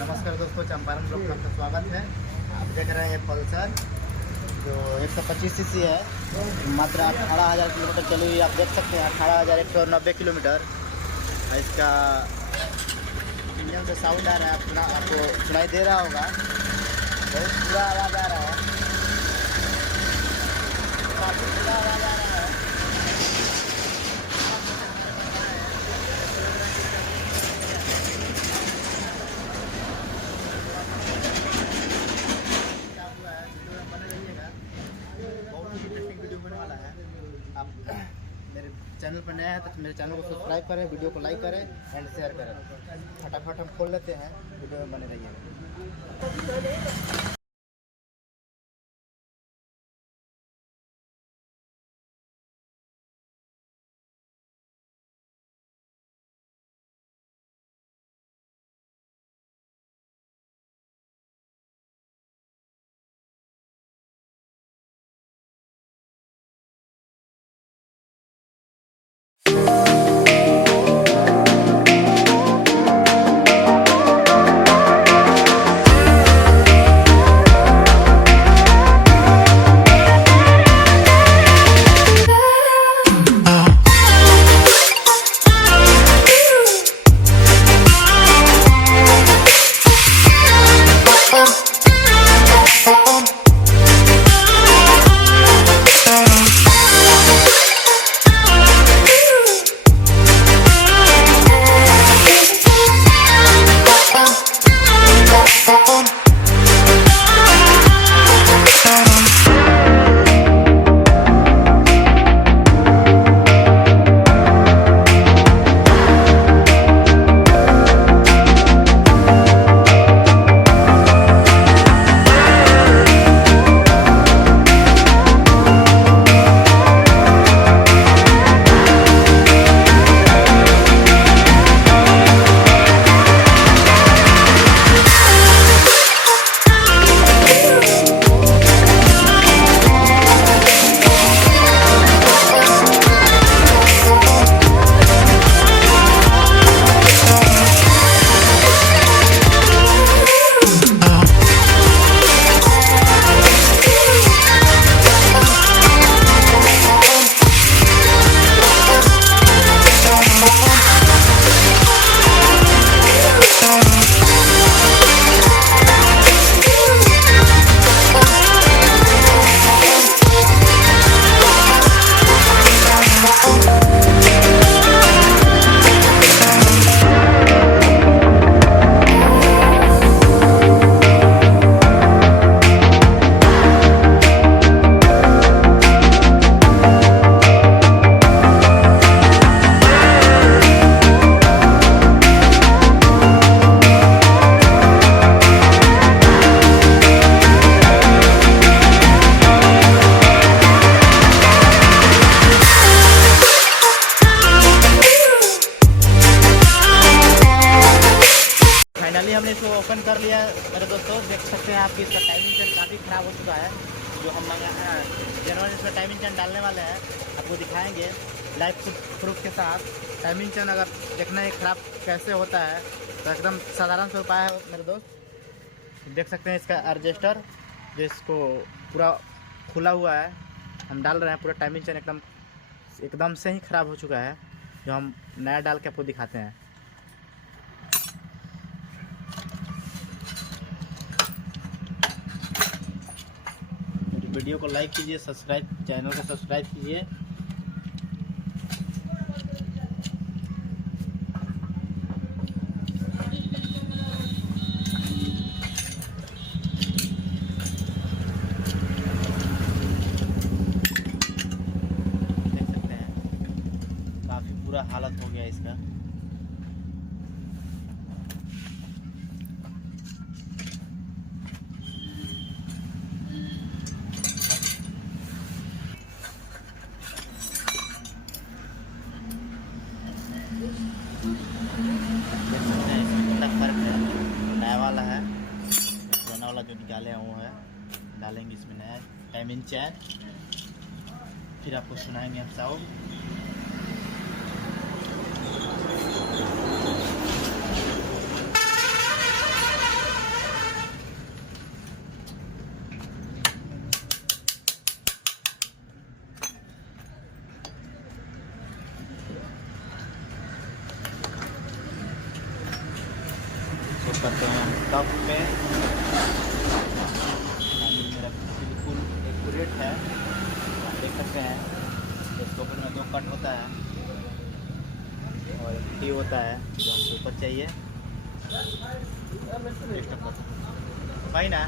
नमस्कार दोस्तों, चंपारण ब्लॉग में आपका स्वागत है। आप देख रहे हैं ये पल्सर जो 125 सीसी है, मात्र 18,000 किलोमीटर चली हुई। आप देख सकते हैं 18,190 किलोमीटर। इसका इंजन से साउंड आ रहा है, आपको सुनाई दे रहा होगा। बहुत बुरा आवाज़ आ रहा है, काफ़ी बुरा आवाज़ आ रहा है। आप मेरे चैनल पर नया है तो मेरे चैनल को सब्सक्राइब करें, वीडियो को लाइक करें एंड शेयर करें। फटाफट हम खोल लेते हैं, वीडियो में बने रहिए। फाइनली हमने इसको ओपन कर लिया मेरे दोस्तों। देख सकते हैं आपकी इसका टाइमिंग चेन काफ़ी ख़राब हो चुका है। जो हम जनवरी इसमें टाइमिंग चेन डालने वाले हैं, आपको दिखाएंगे लाइव प्रूफ के साथ। टाइमिंग चेन अगर देखना है ख़राब कैसे होता है तो एकदम साधारण से उपाय है मेरे दोस्त। देख सकते हैं इसका एडजस्टर जो इसको पूरा खुला हुआ है, हम डाल रहे हैं। पूरा टाइमिंग चेन एकदम से ही ख़राब हो चुका है, जो हम नया डाल के आपको दिखाते हैं। वीडियो को लाइक कीजिए, चैनल को सब्सक्राइब कीजिए। देख सकते हैं काफ़ी बुरा हालत हो गया इसका। देख सकते हैं इसमें कितना फर्क है। नया वाला है, पुराना वाला जो निकाले हैं वो है। डालेंगे इसमें नया टाइमिंग चेन, फिर आपको सुनाएंगे हम साउंड। इसको करते हैं हम टॉप पे। मेरा बिल्कुल एक्यूरेट है, आप देख सकते हैं। इसके ऊपर में 2 कट होता है और टी होता है जो हमको ऊपर चाहिए। भाई ना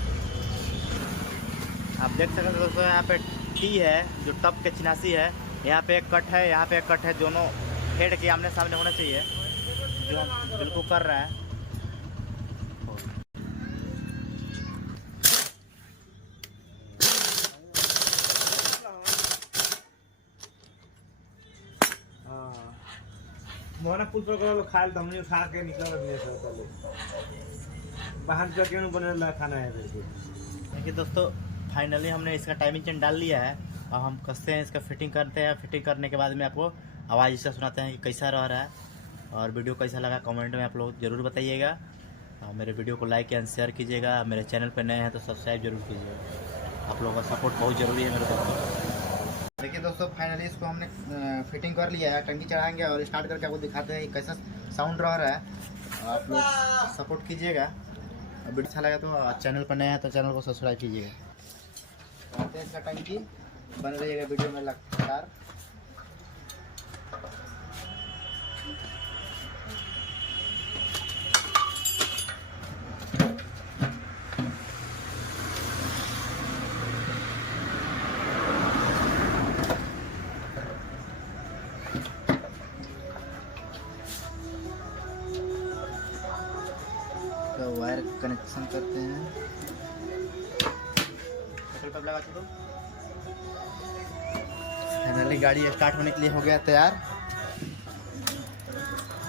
आप देख सकते हैं दोस्तों, यहाँ पे टी है जो टप के चिनासी है। यहाँ पे एक कट है, यहाँ पे एक कट है, दोनों हेड के आमने सामने होना चाहिए, जो हम बिल्कुल कर रहा है। मोहना पुल पर करो खाल हमने उठा के निकल दिए सब पहले बाहर का क्यों बनेला खाना है देखिए। देखिए दोस्तों, फाइनली हमने इसका टाइमिंग चेन डाल लिया है। अब हम कसते हैं, इसका फिटिंग करते हैं। फिटिंग करने के बाद में आपको आवाज़ इसका सुनाते हैं कि कैसा रह रहा है। और वीडियो कैसा लगा कमेंट में आप लोग ज़रूर बताइएगा। मेरे वीडियो को लाइक एंड शेयर कीजिएगा। मेरे चैनल पर नए हैं तो सब्सक्राइब जरूर कीजिएगा। आप लोगों का सपोर्ट बहुत ज़रूरी है मेरे दोस्तों। देखिए दोस्तों, फाइनली इसको हमने फिटिंग कर लिया है। टंकी चढ़ाएंगे और स्टार्ट करके आपको दिखाते हैं कि कैसा साउंड रह रहा है। आप लोग सपोर्ट कीजिएगा। वीडियो अच्छा लगा तो चैनल पर नया है तो चैनल को सब्सक्राइब कीजिएगा। आते हैं इसका टंकी, बन रहिएगा वीडियो में लगातार। तो वायर कनेक्शन करते हैं। लगा चलो। फाइनली गाड़ी स्टार्ट होने के लिए हो गया तैयार।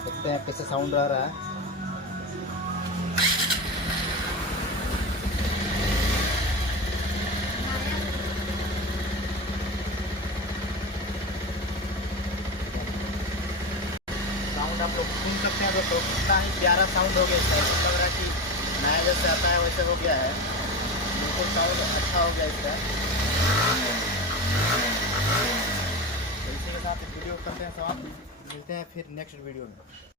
देखते हैं कैसे साउंड आ रहा है। साउंड आप लोग सुन सकते हैं दोस्तों, कितना ही प्यारा साउंड हो गया इसका। लग रहा है कि नया जैसे आता है वैसे हो गया है। बिल्कुल साउंड अच्छा हो गया इसका। तो इसी के साथ वीडियो करते हैं समाप्त। मिलते हैं फिर नेक्स्ट वीडियो में।